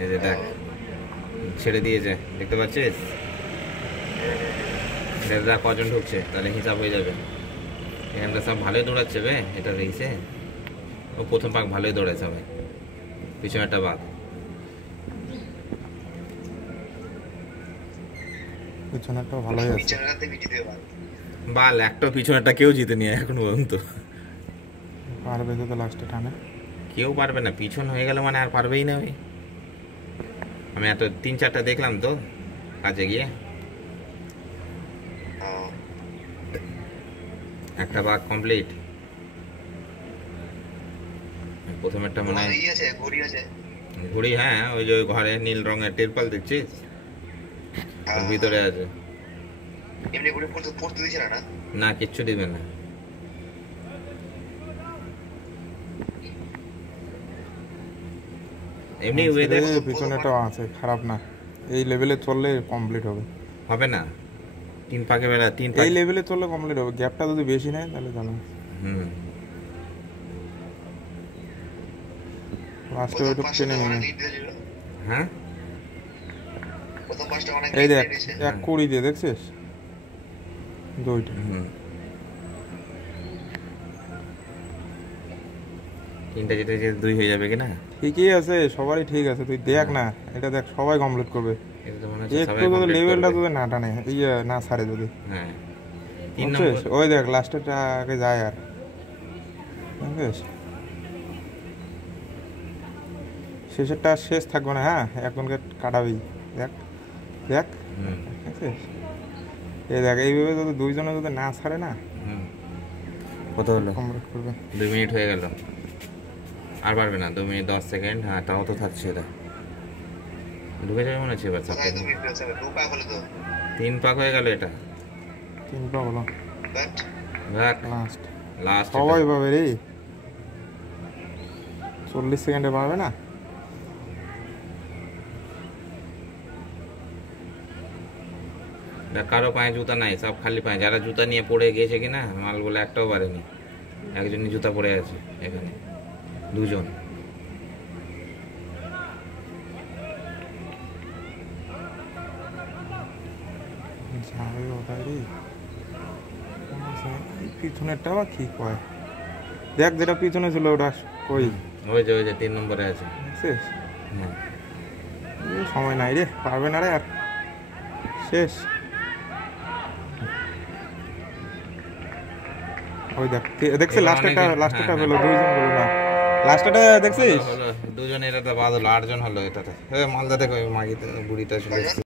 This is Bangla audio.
এই যে দেখ ছেড়ে দিয়েছে, দেখতে পাচ্ছিস? দেখ কজন ঢুকছে, তাহলে হিসাব হয়ে যাবে। এখানটা সব ভালোই দৌড়াচ্ছে বে এটা রেসে। ও প্রথম পাক ভালোই দৌড়াচ্ছে সবাই, পিছনে একটা বাঘ। পিছনেরটা ভালোই আছে। বাল একটা পিছনেরটা কেউ জিতে নিয়ে এখন পর্যন্ত। পারবে তো লাস্টে টানে। কেউ পারবে না, পিছন হয়ে গেল মানে আর পারবেই না। ওই আমি এত 3-4টা দেখলাম তো কাছে গিয়ে, একটা বাঘ কমপ্লিট। প্রথমেরটা মনে হয় ঘুড়ি, হ্যাঁ ওই যে ঘরে নীল রঙের তিরপাল দেখছিস, ওর ভিতরে আছে। না কিচ্ছু দিবে না। এমনি ওয়েদার পিছনেটাও আছে, খারাপ না। এই লেভেলে চললে কমপ্লিট হবে। হবে না, 3 পাকে বেলা 3 এই পাক। লেভেলে চললে কমপ্লিট হবে, গ্যাপটা যদি বেশি নেয় তাহলে জানো। হুম লাস্টে ওইটুকু টেনে নেবে। হ্যাঁ এই দেখ 1 দিয়ে দেখছিস দুইটা। হুম 3টা যেতে যেতে 2 হয়ে যাবে কিনা। ঠিকই আছে, সবারই ঠিক আছে, তুই দেখ না। এটা দেখ সবাই কমপ্লিট করবে। এটা তো মনে হচ্ছে সবাই একটু যদি কমপ্লিট লেভেলটা করবে। যদি না টানে, না ছাড়ে যদি, হ্যাঁ 3 বুঝছিস? নম্বর। ওই দেখ লাস্টেরটা আগে যায় আর, বুঝছিস? শেষেরটা শেষ থাকবে না, হ্যাঁ এখনকে কাটাবি। দেখ দেখ হুম দেখছিস? এই দেখ এইভাবে যদি দুইজনে যদি না ছাড়ে না, হুম কত হলো? কমপ্লিট করবে। 2 মিনিট হয়ে গেল, আর পারবে না। 2 মিনিট 10 সেকেন্ড, হ্যাঁ তাও তো থাকছে। এটা ঢুকে যাবে মনে হচ্ছে এবার। 3 পাক হয়ে গেল এটা। 3 হলো দেখ লাস্ট। লাস্ট সবাই পাবে রে, 40 সেকেন্ডে পারবে না। দেখ কারো পায়ে জুতা নাই, সব খালি পায়ে। যারা জুতা নিয়ে পড়ে গিয়েছে কিনা মাল বলে একটাও পারেনি। একজনই জুতা পড়ে আছে এখানে, 2জন। যাবে ওটাই রে। পিছনেরটা বা কি কয়, দেখ যেটা পিছনে ছিল ওটা কই। ওই যে 3 নম্বরে আছে। শেষ। হ্যাঁ সময় নাই রে, পারবে না রে আর, শেষ। ওই দেখ দেখছিস লাস্টেরটা হলো 2জন হলো না, লাস্টেরটা দেখছিস? হলো 2জন, এটা তো বাদ হলো 8জন হলো এটাতে। মালদা থেকে ওই মাগিতে বুড়িটা চলে এসেছে।